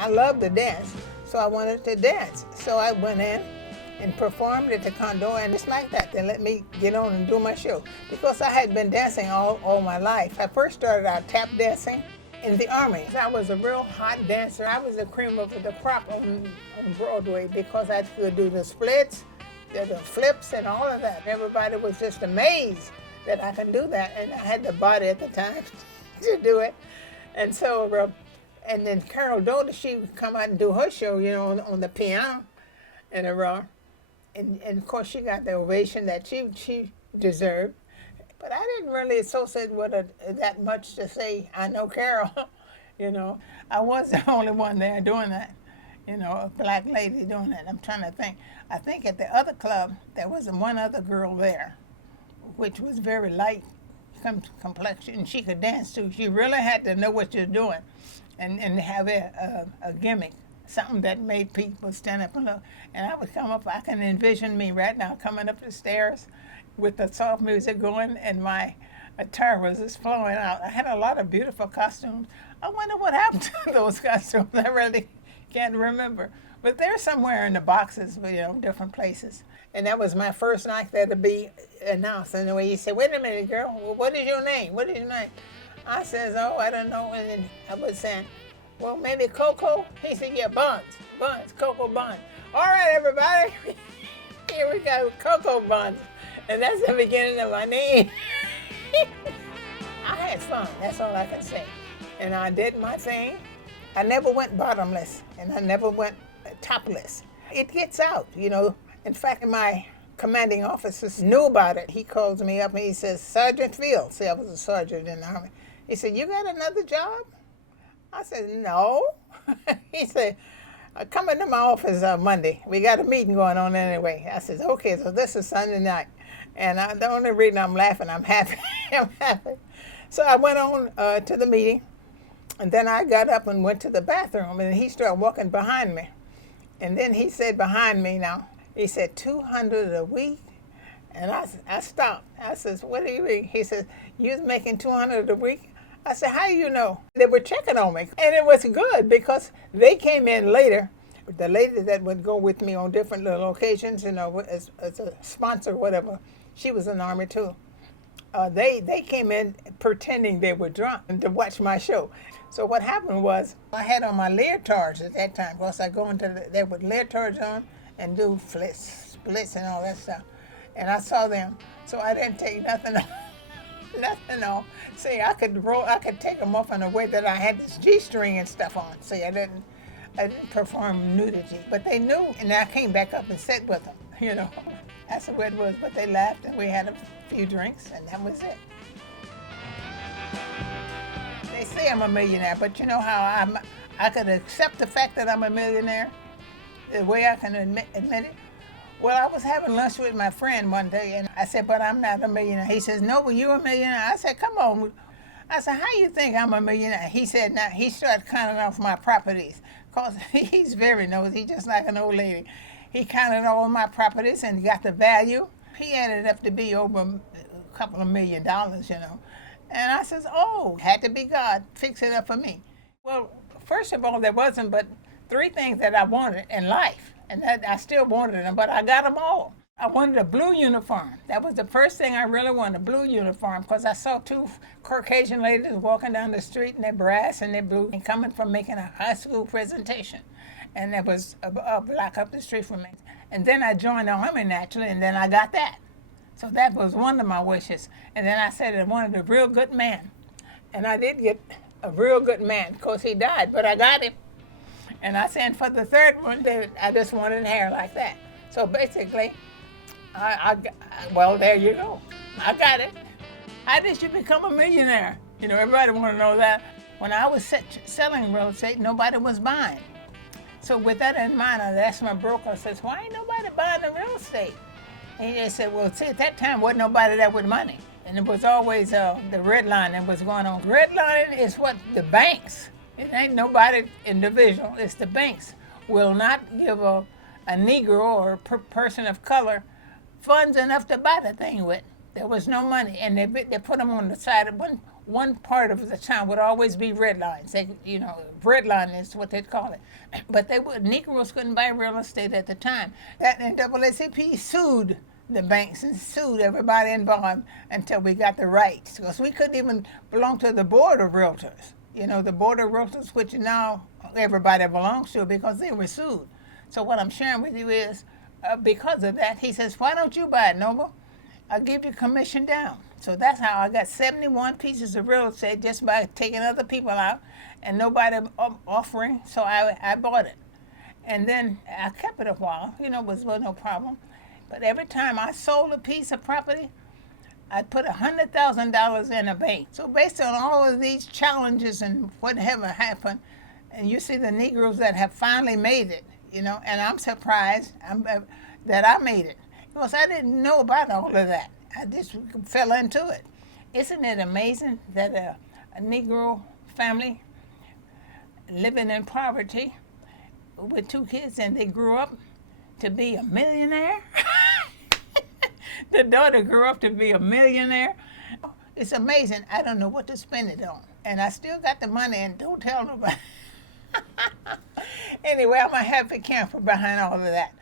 I love to dance, so I wanted to dance. So I went in and performed at the condo, and it's like that. They let me get on and do my show because I had been dancing all my life. I first started out tap dancing in the Army. I was a real hot dancer. I was the cream of the crop on Broadway because I could do the splits, the flips, and all of that. Everybody was just amazed that I could do that, and I had the body at the time to do it. And so, and then Carol Doda, she would come out and do her show, on the piano, and and of course she got the ovation that she deserved. But I didn't really associate with her that much to say I know Carol. I was the only one there doing that. A black lady doing that. I'm trying to think. I think at the other club there was one other girl there, which was very light complexion. She could dance too. She really had to know what you're doing, and have a gimmick, something that made people stand up and look. And I would come up. I can envision me right now coming up the stairs with the soft music going, and my attire was just flowing out. I had a lot of beautiful costumes. I wonder what happened to those costumes. I really can't remember. But they're somewhere in the boxes, different places. And that was my first night there to be announced. And the way he said, "Wait a minute, girl, what is your name? What is your name?" I says, "Oh, I don't know." And then I was saying, "Well, maybe Coco?" He said, "Yeah, Buns, Coco Buns." All right, everybody, here we go, Coco Buns. And that's the beginning of my name. I had fun, that's all I can say. And I did my thing. I never went bottomless, and I never went topless. It gets out, In fact, my commanding officers knew about it. He calls me up and he says, "Sergeant Fields," see, I was a sergeant in the Army. He said, "You got another job?" I said, "No." He said, "Come into my office Monday. We got a meeting going on anyway." I said, "Okay, so this is Sunday night." And the only reason I'm laughing, I'm happy. I'm happy. So I went on to the meeting, and then I got up and went to the bathroom, and he started walking behind me. And then he said behind me now, he said, "200 a week?" And I stopped. I says, "What do you mean?" He says, "You was making 200 a week?" I said, "How do you know?" They were checking on me. And it was good because they came in later. The lady that would go with me on different little occasions, as a sponsor or whatever, she was in the Army too. They came in pretending they were drunk and to watch my show. So what happened was I had on my leotards at that time. Because I go into there with leotards on and do splits and all that stuff. And I saw them, so I didn't take nothing off. Nothing off. See, I could take them off in a way that I had this G-string and stuff on. See, I didn't perform nudity, but they knew, and I came back up and sat with them. That's the way it was. But they laughed, and we had a few drinks, and that was it. They say I'm a millionaire, but you know how I could accept the fact that I'm a millionaire, the way I can admit it. Well, I was having lunch with my friend one day, and I said, "But I'm not a millionaire." He says, "No, well, you're a millionaire." I said, "Come on." I said, "How you think I'm a millionaire?" He said, "Now," he started counting off my properties, because he's very nosy, just like an old lady. He counted all my properties and got the value. He added up to be over a couple of $1 million, And I says, "Oh, had to be God. Fix it up for me." Well, first of all, there wasn't but 3 things that I wanted in life. And that I still wanted them, but I got them all. I wanted a blue uniform. That was the first thing I really wanted, a blue uniform, because I saw 2 Caucasian ladies walking down the street in their brass and their blue, and coming from making a high school presentation. And there was a block up the street from me. And then I joined the Army naturally, and then I got that. So that was one of my wishes. And then I said I wanted a real good man. And I did get a real good man. Of course, he died, but I got him. And I said for the 3rd one, I just wanted hair like that. So basically, well, there you go. I got it. How did you become a millionaire? Everybody want to know that. When I was selling real estate, nobody was buying. So with that in mind, I asked my broker, I says, "Why ain't nobody buying the real estate?" And he said, "Well, see, at that time, wasn't nobody there with money. And it was always the red line that was going on. Red line is what the banks, it ain't nobody individual, it's the banks, will not give a Negro or a person of color funds enough to buy the thing with. There was no money, and they put them on the side of one part of the town would always be red lines. They, red line is what they'd call it. But Negroes couldn't buy real estate at the time. That NAACP sued the banks and sued everybody involved until we got the rights, because we couldn't even belong to the board of realtors. The board of realtors, which now everybody belongs to, because they were sued. So what I'm sharing with you is, because of that, he says, why don't you buy it, Noble? I'll give you commission down. So that's how I got 71 pieces of real estate, just by taking other people out and nobody offering. So I bought it. And then I kept it a while, was no problem. But every time I sold a piece of property, I'd put $100,000 in a bank. So based on all of these challenges and whatever happened, and you see the Negroes that have finally made it, and I'm surprised that I made it, because I didn't know about all of that. I just fell into it. Isn't it amazing that a Negro family living in poverty with 2 kids, and they grew up to be a millionaire? The daughter grew up to be a millionaire. It's amazing. I don't know what to spend it on. And I still got the money, and don't tell nobody. Anyway, I'm a happy camper behind all of that.